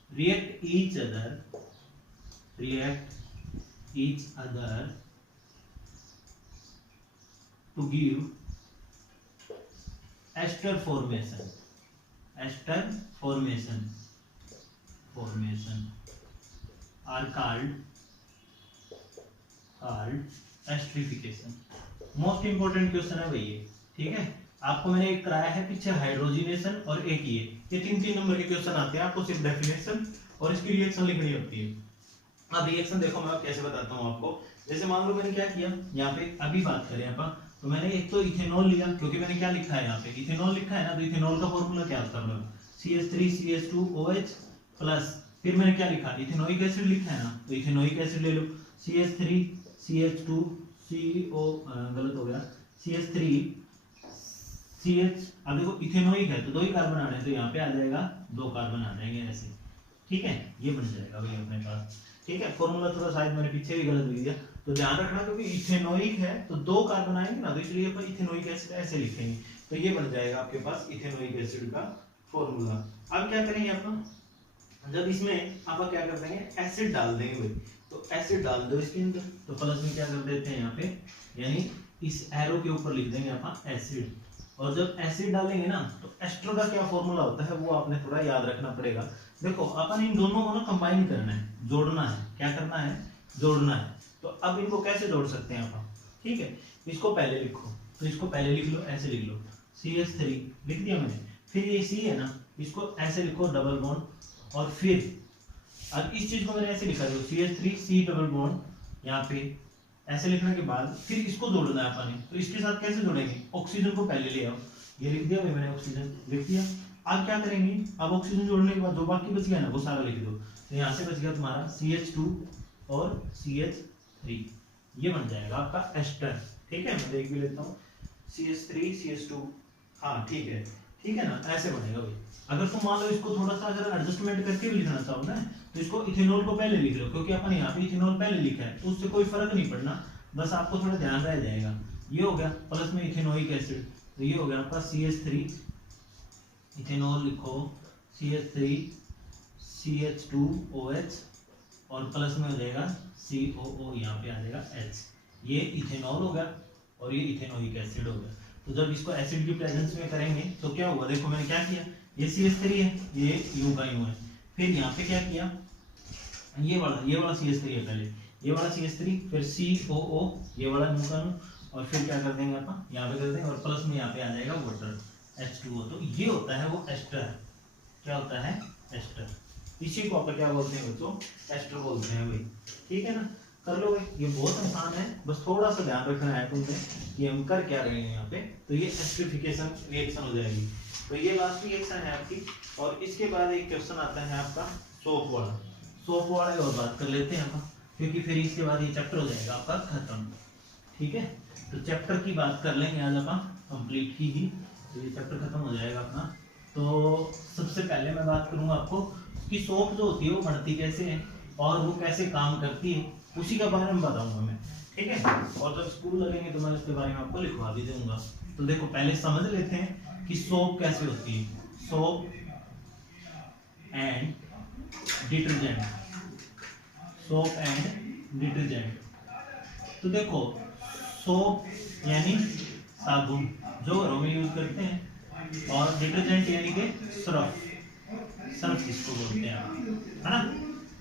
react each other to give ester formation are called esterification। Most important question है भाई ये, ठीक है। आपको मैंने एक कराया है पीछे हाइड्रोजिनेशन और एक ये तीन नंबर के क्वेश्चन आते हैं, आपको सिर्फ डेफिनेशन और इसकी रिएक्शन लिखनी होती है। अब रिएक्शन देखो मैं कैसे बताता हूँ आपको। जैसे मान लो मैंने क्या किया यहाँ पे, अभी बात करें अपन, तो मैंने एक तो इथेनॉल लिया, क्योंकि मैंने क्या लिखा है यहाँ पे इथेनॉल लिखा है ना, तो इथेनॉल का फॉर्मूला क्या होता है CH3CH2OH प्लस, फिर मैंने क्या लिखा इथेनोइक एसिड लिखा है ना, तो इथेनोइक एसिड ले लो CH3CH2CO, गलत हो गया, CH3CH, अब देखो इथेनोइक है तो दो ही कार्बन आ रहे हैं, तो यहाँ पे आ जाएगा दो कार्बन आ जाएंगे ऐसे, ठीक है, ये बन जाएगा भाई अपने पास। ठीक है, फॉर्मूला थोड़ा शायद मैंने पीछे भी गलत लिख दिया, तो ध्यान रखना, क्योंकि इथेनोइक है तो दो कार्बन आएंगे ना, तो इसलिए अपन इथेनोइक एसिड ऐसे लिखेंगे, तो ये बन जाएगा आपके पास इथेनोइक एसिड का फॉर्मूला। अब क्या करेंगे अपन, जब इसमें आप क्या कर देंगे एसिड डाल देंगे भाई, तो एसिड डाल दो इसके अंदर, तो प्लस में क्या कर देते हैं यहाँ पे, यानी इस एरो के ऊपर लिख देंगे अपन एसिड, और जब एसिड डालेंगे ना तो एस्टर का क्या फॉर्मूला होता है वो आपने थोड़ा याद रखना पड़ेगा। देखो अपन इन दोनों को ना कंबाइन करना है, जोड़ना है, क्या करना है जोड़ना है, तो अब इनको कैसे जोड़ सकते हैं अपन, ठीक है, इसको पहले लिखो, तो इसको पहले लिख लो, ऐसे लिख लो CH3 लिख दिया मैंने, फिर ये C है ना, इसको ऐसे लिखो डबल बॉन्ड, और फिर अब इस चीज को मैंने ऐसे लिखा है CH3C डबल बॉन्ड, यहाँ पे ऐसे लिखने के बाद फिर इसको जोड़ना है अपन, तो इसके साथ कैसे जोड़ेंगे, ऑक्सीजन को पहले ले आओ, ये लिख दिया मैंने, ऑक्सीजन लिख दिया। अब क्या करेंगे, अब ऑक्सीजन जोड़ने के बाद जो बाकी बच गया ना वो सारा लिख दो, तो यहाँ से बच गया तुम्हारा CH2 और CH3, ये बन जाएगा आपका एस्टर। ठीक है, मैं देख भी लेता हूँ CH3 CH2, हाँ ठीक है ना, ऐसे बनेगा भाई। अगर तुम मान लो इसको थोड़ा सा अगर एडजस्टमेंट करके भी लिखना चाहो ना, तो इसको इथेनॉल को पहले लिख लो, क्योंकि अपन यहाँ पे इथेनॉल पहले लिखा है, तो उससे कोई फर्क नहीं पड़ना, बस आपको थोड़ा ध्यान रह जाएगा। ये हो गया प्लस में इथेनोइक एसिड, तो ये हो गया आपका CH3, इथेनॉल लिखो CH3 CH2OH, और प्लस में हो जाएगा COO, यहाँ पे आ जाएगा H, ये इथेनॉल हो गया और ये इथेनोइक एसिड हो गया। तो जब इसको एसिड की प्रेजेंस में करेंगे तो क्या होगा, देखो मैंने क्या किया, ये CH3 है, ये यूं का यूं है, फिर यहाँ पे क्या किया, ये वाला CH3 है पहले, ये वाला CH3, फिर COO, ये वाला यूं का यूं, और फिर क्या कर देंगे अपन यहाँ पे कर देंगे, और प्लस में यहाँ पे आ जाएगा वाटर H2O। तो ये होता है वो एस्टर, क्या होता है एस्टर, इसी को आप क्या बोलते हैं बच्चों, एस्टर बोलते हैं भाई। ठीक है ना, कर लो भाई, ये बहुत आसान है, बस थोड़ा सा ध्यान रखना है तुमसे कि हम कर क्या रहे हैं यहाँ पे, तो ये एस्टरीफिकेशन रिएक्शन हो जाएगी। तो ये लास्ट रिएक्शन है आपकी, और इसके बाद एक क्वेश्चन आता है आपका सोप वाला और बात कर लेते हैं अपन, क्योंकि फिर इसके बाद ये चैप्टर हो जाएगा आपका खत्म। ठीक है, तो चैप्टर की बात कर लेंगे आज अपन कंप्लीट ही, तो ये चैप्टर खत्म हो जाएगा अपना। तो सबसे पहले मैं बात करूंगा आपको कि सोप जो होती है वो बनती कैसे है और वो कैसे काम करती है, उसी के बारे में बताऊंगा मैं। ठीक है, और जब स्कूल लगेंगे तो मैं उसके बारे में आपको लिखवा भी दूंगा। तो देखो पहले समझ लेते हैं कि सोप कैसे होती है। Soap and detergent, soap and detergent. तो देखो सोप यानी साबुन जो घरों में यूज करते हैं, और डिटर्जेंट यानी कि सर्फ, सर्फ जिसको बोलते हैं है ना,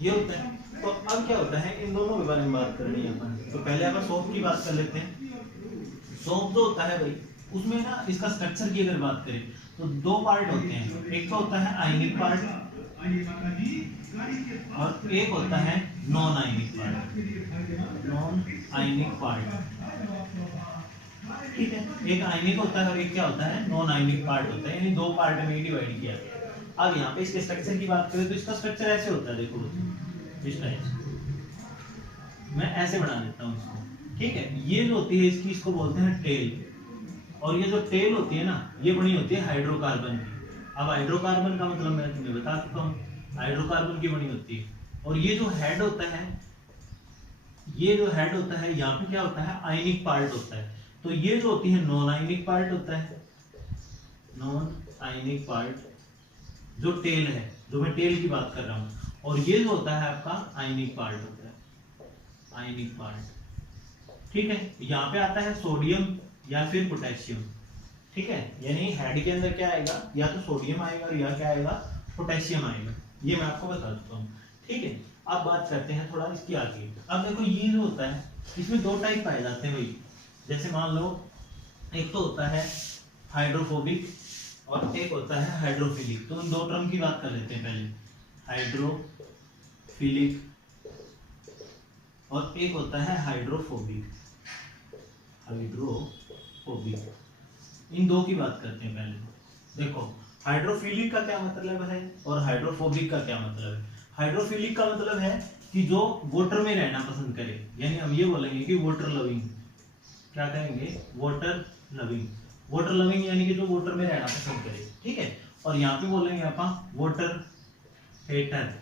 ये होता है। तो अब क्या होता है, इन दोनों के बारे में बात करनी है अपन। तो पहले अपन सोप की बात कर लेते हैं। सोप जो होता है भाई, उसमें ना इसका स्ट्रक्चर की अगर बात करें तो दो पार्ट होते हैं। एक तो होता है आयनिक पार्ट और एक होता है non ionic part. Non ionic part, ठीक है, एक आयनिक होता है और एक क्या होता है, नॉन आयनिक पार्ट होता है, यानी दो पार्ट में डिवाइड किया गया है। अब यहाँ पे इसके स्ट्रक्चर की बात करें तो इसका स्ट्रक्चर ऐसे होता है, देखो इस टाइप से मैं ऐसे बना देता हूँ इसको, ठीक है। ये जो होती है इसकी, इसको बोलते हैं टेल, और ये जो टेल होती है ना, ये बनी होती है हाइड्रोकार्बन की। अब हाइड्रोकार्बन का मतलब मैं तुम्हें बता चुका हूँ, हाइड्रोकार्बन की बनी होती है। और ये जो हेड होता है, ये जो हेड होता है, यहाँ पे क्या होता है, आयनिक पार्ट होता है। तो ये जो होती है नॉन आयनिक पार्ट होता है, नॉन आयनिक पार्ट जो टेल है, जो मैं टेल की बात कर रहा हूँ। और ये जो होता है आपका आयनिक पार्ट होता है, आयनिक पार्ट, ठीक है। यहाँ पे आता है सोडियम या फिर पोटेशियम, ठीक है। यानी हेड के अंदर क्या आएगा, या तो सोडियम आएगा या क्या आएगा, पोटेशियम आएगा। ये मैं आपको बता देता हूँ, ठीक है। अब बात करते हैं थोड़ा इसकी आगे। अब देखो ये जो होता है, इसमें दो टाइप पाए जाते हैं भाई। जैसे मान लो एक तो होता है हाइड्रोफोबिक और एक होता है हाइड्रोफिलिक। तो इन दो टर्म की बात कर लेते हैं पहले, हाइड्रोफिलिक और एक होता है हाइड्रोफोबिक। हाइड्रोफोबिक, इन दो की बात करते हैं पहले। देखो हाइड्रोफिलिक का क्या मतलब है और हाइड्रोफोबिक का क्या मतलब है। हाइड्रोफिलिक का मतलब है कि जो वाटर में रहना पसंद करे, यानी हम ये बोलेंगे कि वाटर लविंग, क्या कहेंगे, वाटर लविंग। वाटर लविंग यानी कि जो वाटर में रहना पसंद करे, ठीक है। और यहाँ पे बोलेंगे अपन वाटर हेटर।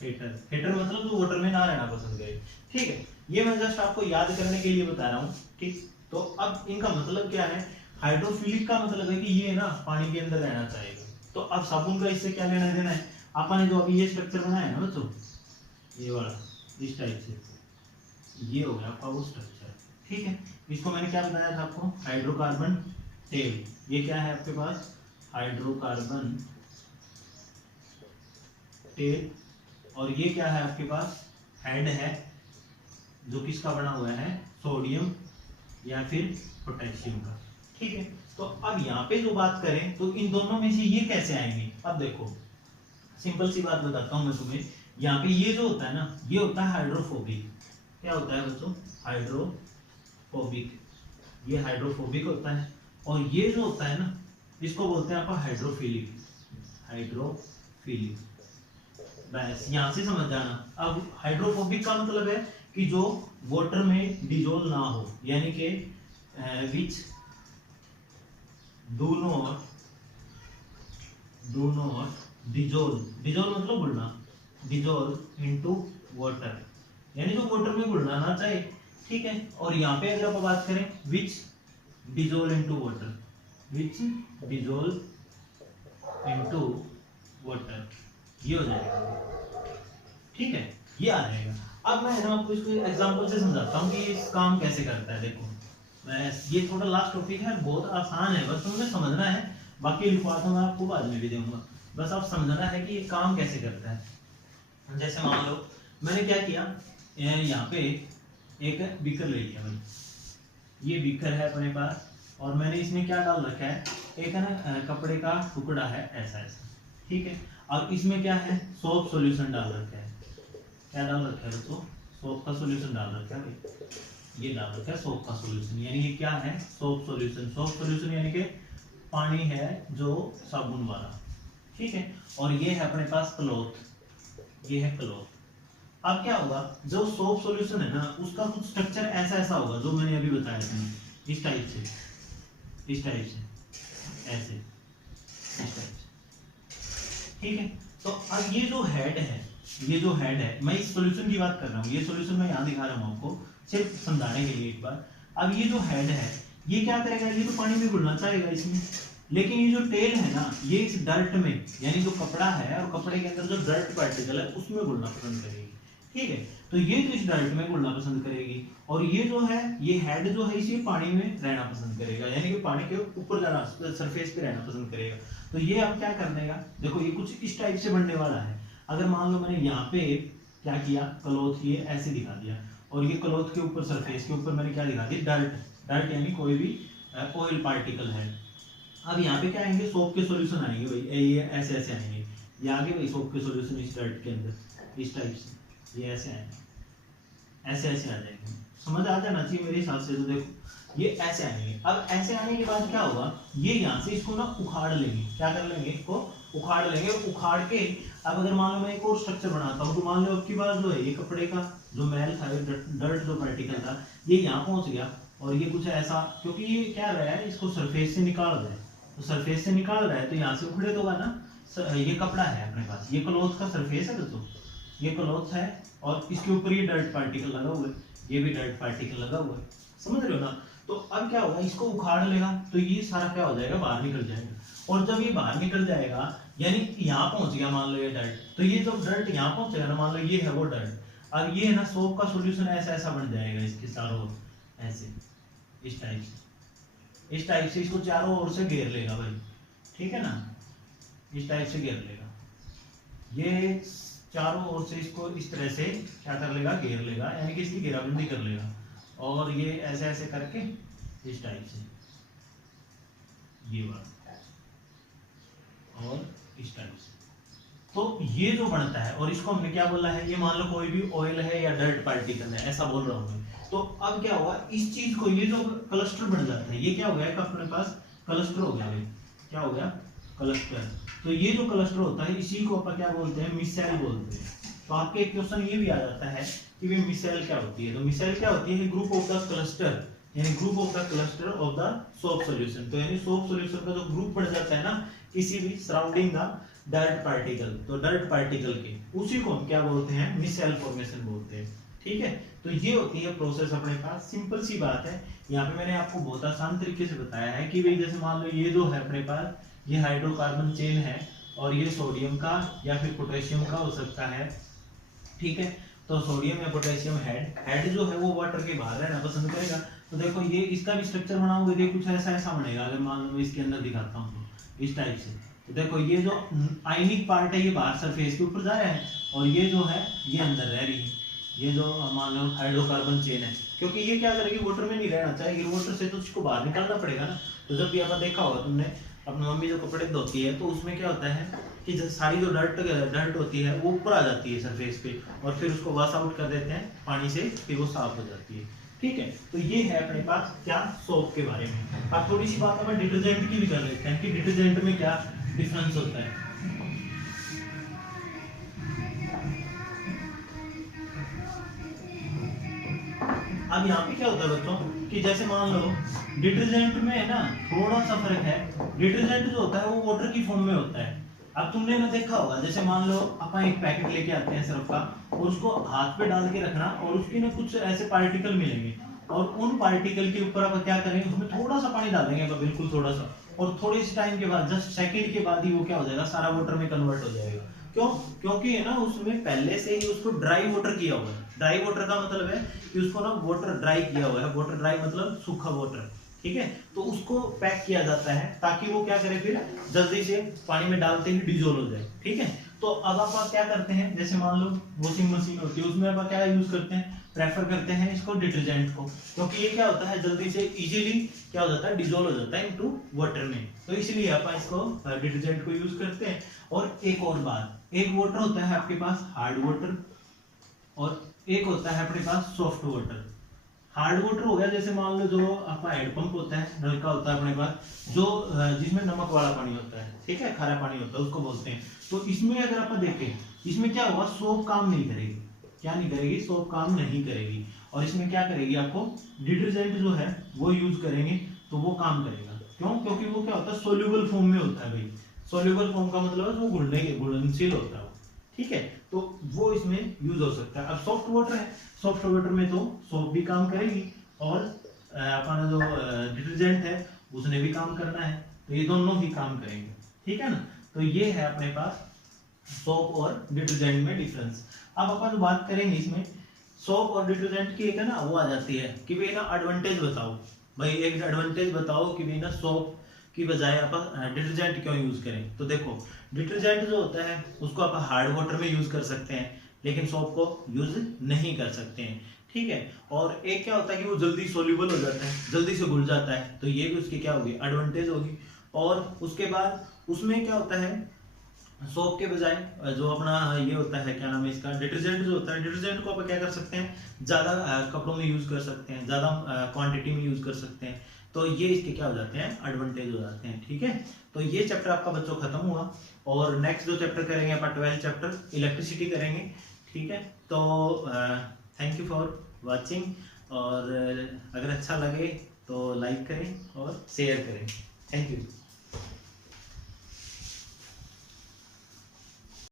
हेटर, हेटर मतलब जो वाटर में ना रहना पसंद करे, ठीक है। ये मैं जस्ट आपको याद करने के लिए बता रहा हूँ, ठीक। तो अब इनका मतलब क्या है, हाइड्रोफिलिक का मतलब है कि ये ना पानी के अंदर रहना चाहेगा। तो अब साबुन का इससे क्या लेना देना है, आपने जो अभी ये स्ट्रक्चर बनाया है ना बच्चों, ये वाला इस टाइप से, ये हो गया आपका वो स्ट्रक्चर, ठीक है। इसको मैंने क्या बताया था आपको, हाइड्रोकार्बन टेल। ये क्या है आपके पास, हाइड्रोकार्बन टेल। और ये क्या है आपके पास, हेड है, जो किसका बना हुआ है, सोडियम या फिर पोटेशियम का, ठीक है। तो अब यहाँ पे जो बात करें तो इन दोनों में से ये कैसे आएंगे। अब देखो सिंपल सी बात बताता हूँ मैं तुम्हें। यहाँ पे ये जो होता है ना, ये होता है हाइड्रोफोबिक। क्या होता है बच्चों, हाइड्रोफोबिक। ये हाइड्रोफोबिक होता है। और ये जो होता है ना, इसको बोलते हैं आप हाइड्रोफिलिक। हाइड्रोफिलिक, बस यहाँ से समझ जाना। अब हाइड्रोफोबिक का मतलब है कि जो वाटर में डिजोल्व ना हो, यानी कि which do not dissolve. Dissolve मतलब घुलना, डिजोल्व इनटू वाटर, यानी जो वाटर में घुलना ना चाहे, ठीक है। और यहाँ पे अगर आप बात करें विच डिजोल्व इनटू वाटर, विच डिजोल्व इनटू वाटर, ये हो जाएगा, ठीक है, ये आ जाएगा। अब मैं ना आपको इसको एग्जांपल से समझाता हूँ कि ये काम कैसे करता है। देखो मैं, ये थोड़ा लास्ट टॉपिक है, बहुत आसान है, बस तुम्हें समझना है। बाकी लिखवा तो मैं आपको बाद में भी दूंगा, बस आप समझना है कि ये काम कैसे करता है। जैसे मान लो मैंने क्या किया, यहाँ पे एक बीकर ले लिया भाई, ये बीकर है अपने पास, और मैंने इसमें क्या डाल रखा है, एक है ना कपड़े का टुकड़ा है ऐसा ऐसा, ठीक है। और इसमें क्या है, सोप सॉल्यूशन डाल रखा है। क्या डाल रखा है दोस्तों, सोप का सॉल्यूशन डाल रखा है भाई, ये डाल रखा है सोप का सॉल्यूशन। यानी ये क्या है, सोप सॉल्यूशन। सोप सॉल्यूशन यानी कि पानी है जो साबुन वाला, ठीक है। और ये है अपने पास क्लॉथ, ये है क्लॉथ। अब क्या होगा, जो सोप सॉल्यूशन है ना, उसका कुछ स्ट्रक्चर ऐसा ऐसा होगा जो मैंने अभी बताया था, इस टाइप से, इस टाइप से, ऐसे, इस टाइप से, ठीक है। तो अब ये जो हेड है, ये जो हेड है, मैं इस सॉल्यूशन की बात कर रहा हूँ, ये सॉल्यूशन मैं यहाँ दिखा रहा हूँ आपको सिर्फ समझाने के लिए एक बार। अब ये जो हेड है, ये क्या करेगा, ये तो पानी में घुलना चाहेगा इसमें, लेकिन ये जो टेल है ना, ये इस डर्ट में, यानी जो कपड़ा है और कपड़े के अंदर जो डर्ट पार्टिकल है उसमें घुलना पसंद करेगी। ठीक है, तो ये तो इस डर्ट में घुलना पसंद करेगी, और ये जो है, ये हेड जो है इसी पानी में रहना पसंद करेगा, यानी कि पानी के ऊपर जाना, सरफेस पे रहना पसंद करेगा। तो ये अब क्या कर देगा, देखो ये कुछ इस टाइप से बनने वाला है। अगर मान लो मैंने यहाँ पे क्या किया, क्लॉथ ये ऐसे दिखा दिया, और ये क्लॉथ के ऊपर, सरफेस के ऊपर मैंने क्या दिखा दिया, डर्ट। डर्ट यानी कोई भी ऑयल पार्टिकल है। अब यहाँ पे क्या आएंगे, सोप के सॉल्यूशन आएंगे भाई, ये ऐसे ऐसे आएंगे, ये आगे भाई सोप के सॉल्यूशन इस डर्ट के अंदर इस टाइप से, ये ऐसे आएंगे, ऐसे ऐसे आ जाएंगे, समझ आ जाना चाहिए मेरे हिसाब से। तो देखो ये ऐसे आएंगे। अब ऐसे आने के बाद क्या होगा, ये यहाँ से इसको ना उखाड़ लेंगे, क्या कर लेंगे, इसको उखाड़ लेंगे। उखाड़ के अब अगर मान लो मैं एक और स्ट्रक्चर बनाता हूँ, तो मान लो अब की बार जो है ये कपड़े का जो मैल था, डर्ट जो पार्टिकल था, ये यहाँ पहुंच गया, और ये कुछ ऐसा, क्योंकि ये क्या रहा है, इसको सरफेस से निकाल रहा है, तो सरफेस से निकाल रहा है तो यहाँ से उखड़े तो ना। ये कपड़ा है अपने पास, ये क्लॉथ का सरफेस है दोस्तों, ये क्लॉथ है, और इसके ऊपर ये डर्ट पार्टिकल लगा हुआ है, ये भी डर्ट पार्टिकल लगा हुआ है, समझ रहे हो ना। तो अब क्या होगा, इसको उखाड़ लेगा तो ये सारा क्या हो जाएगा, बाहर निकल जाएगा, और जब ये बाहर निकल जाएगा, यानी यहाँ पहुंच गया मान लो ये डर्ट, तो ये जब डर्ट यहाँ पहुंचेगा ना, मान लो ये है वो डर्ट, अब ये है ना सोप का सॉल्यूशन ऐसा ऐसा बन जाएगा इसके चारों ओर, ऐसे इस टाइप से, इस टाइप से इसको चारों ओर से घेर लेगा भाई, ठीक है ना, इस टाइप से घेर लेगा, ये चारों ओर से इसको इस तरह से क्या कर लेगा, घेर लेगा, यानी कि इसकी घेराबंदी कर लेगा, और ये ऐसे ऐसे करके इस टाइप से, ये बात, और इस टाइप से, तो ये जो बनता है, और इसको हमने क्या बोला है, ये मान लो कोई भी ऑयल है या डर्ट पार्टिकल है, ऐसा बोल रहा हूँ। तो अब क्या हुआ, इस चीज को, ये जो क्लस्टर बन जाता है, ये क्या हो गया, अपने पास क्लस्टर हो गया भाई, क्या हो गया, क्लस्टर। तो ये जो क्लस्टर होता है, इसी को अपन क्या बोलते हैं, मिसेल बोलते हैं। तो आपके एक क्वेश्चन ये भी आ जाता है कि भाई मिसेल क्या होती है, तो मिसेल क्या होती है, ग्रुप ऑफ द क्लस्टर, यानी group of the cluster of the soap solution. तो यानी सोप सॉल्यूशन का जो ग्रुप बन जाता है ना, किसी भी सराउंडिंग द डर्ट पार्टिकल, तो डर्ट पार्टिकल के, उसी को हम क्या बोलते हैं, मिसेल फॉर्मेशन बोलते हैं। ठीक है, तो ये होती है प्रोसेस अपने पास, सिंपल सी बात है। यहाँ पे मैंने आपको बहुत आसान तरीके से बताया है कि भाई जैसे मान लो ये जो है अपने पास, ये हाइड्रोकार्बन चेन है, और ये सोडियम का या फिर पोटेशियम का हो सकता है। ठीक है, तो सोडियम या पोटेशियम हेड जो है वो वाटर के बाहर रहना पसंद करेगा। तो देखो ये इसका भी स्ट्रक्चर बनाओगे, ये कुछ ऐसा ऐसा बनेगा। अगर मान लो मैं इसके अंदर दिखाता हूँ इस टाइप से, तो देखो ये जो आयनिक पार्ट है ये बाहर सरफेस के ऊपर जा रहा है, और ये जो है ये अंदर रह रही है, ये जो मान लो हाइड्रोकार्बन चेन है, क्योंकि ये क्या करेगी, वाटर में नहीं रहना चाहेगी, वाटर से तो उसको बाहर निकालना पड़ेगा ना। तो जब भी आपने देखा होगा तुमने, अपनी मम्मी जो कपड़े धोती है, तो उसमें क्या होता है कि सारी जो डर्ट होती है वो ऊपर आ जाती है सरफेस पे, और फिर उसको वॉश आउट कर देते हैं पानी से, फिर वो साफ हो जाती है। ठीक है, तो ये है अपने पास क्या, सोप के बारे में। अब थोड़ी सी बात हमें डिटर्जेंट की भी कर लेते हैं कि डिटर्जेंट में क्या डिफरेंस होता है। अब यहाँ पे क्या होता है बच्चों कि जैसे मान लो डिटर्जेंट में है ना थोड़ा सा फर्क है। डिटर्जेंट जो होता है वो वाटर की फॉर्म में होता है। अब तुमने ना देखा होगा, जैसे मान लो अपन एक पैकेट लेके आते हैं सर्फ का, और उसको हाथ पे डाल के रखना, और उसकी ना कुछ ऐसे पार्टिकल मिलेंगे, और उन पार्टिकल के ऊपर आप क्या करेंगे, उसमें थोड़ा सा पानी डालेंगे, बिल्कुल थोड़ा सा, और थोड़े से टाइम के बाद, जस्ट सेकंड के बाद ही वो क्या हो जाएगा, सारा वाटर में कन्वर्ट हो जाएगा। क्यों? क्योंकि है ना उसमें पहले से ही उसको ड्राई वाटर किया हुआ है। ड्राई वाटर का मतलब है कि उसको ना वाटर ड्राई किया हुआ है। वाटर ड्राई मतलब सूखा वाटर, ठीक है। तो उसको पैक किया जाता है ताकि वो क्या करे, फिर जल्दी से पानी में डालते ही डिजोल्व हो जाए, ठीक है। तो अब आप क्या करते हैं, जैसे मान लो वॉशिंग मशीन होती है, उसमें आप क्या यूज करते हैं, प्रेफर करते हैं इसको डिटर्जेंट को, क्योंकि ये क्या होता है जल्दी से इजीली क्या हो जाता है, डिजोल्व हो जाता है इनटू वाटर में। तो इसलिए आप इसको डिटर्जेंट को यूज करते हैं। और एक और बात, एक वाटर होता है आपके पास हार्ड वाटर, और एक होता है अपने पास सॉफ्ट वाटर। हार्ड वाटर हो गया जैसे मान लो जो आपका हैंडपंप होता है, नलका होता है अपने पास, जो जिसमें नमक वाला पानी होता है, ठीक है, खारा पानी होता है, उसको बोलते हैं। तो इसमें अगर आप देखें, इसमें क्या होगा, सोप काम नहीं करेगी। क्या नहीं करेगी, सोप काम नहीं करेगी। और इसमें क्या करेगी, आपको डिटर्जेंट जो है वो यूज करेंगे तो वो काम करेगा। क्यों? क्योंकि वो क्या होता है, सोल्यूबल फॉर्म में होता है भाई। सोल्यूबल फॉर्म का मतलब है वो घुलनशील होता है, ठीक है। तो वो इसमें यूज हो सकता है। अब सॉफ्ट वाटर है, सॉफ्ट वाटर में तो सोप भी काम करेगी, और अपना जो डिटर्जेंट है उसने भी काम करना है। तो ये दोनों ही काम करेंगे, ठीक है ना। तो ये है अपने पास सोप और डिटर्जेंट में डिफरेंस। अब अपन बात करेंगे इसमें सोप और डिटर्जेंट की, एक है ना वो आ जाती है कि भाई ना एडवांटेज बताओ, भाई एक एडवांटेज बताओ कि भाई ना सोप की बजाय आप डिटर्जेंट क्यों यूज करें। तो देखो डिटर्जेंट जो होता है उसको आप हार्ड वाटर में यूज कर सकते हैं, लेकिन सोप को यूज नहीं कर सकते हैं, ठीक है। और एक क्या होता है कि वो जल्दी सोल्यूबल हो जाता है, जल्दी से घुल जाता है, तो ये भी उसकी क्या होगी, एडवांटेज होगी। और उसके बाद उसमें क्या होता है, सोप के बजाय जो अपना ये होता है, क्या नाम है इसका, डिटर्जेंट जो होता है, डिटर्जेंट को आप क्या कर सकते हैं, ज़्यादा कपड़ों में यूज़ कर सकते हैं, ज़्यादा क्वांटिटी में यूज़ कर सकते हैं। तो ये इसके क्या हो जाते हैं, एडवांटेज हो जाते हैं, ठीक है। तो ये चैप्टर आपका बच्चों खत्म हुआ, और नेक्स्ट जो चैप्टर करेंगे अपन 12 चैप्टर इलेक्ट्रिसिटी करेंगे, ठीक है। तो थैंक यू फॉर वॉचिंग, और अगर अच्छा लगे तो लाइक करें और शेयर करें। Thank you.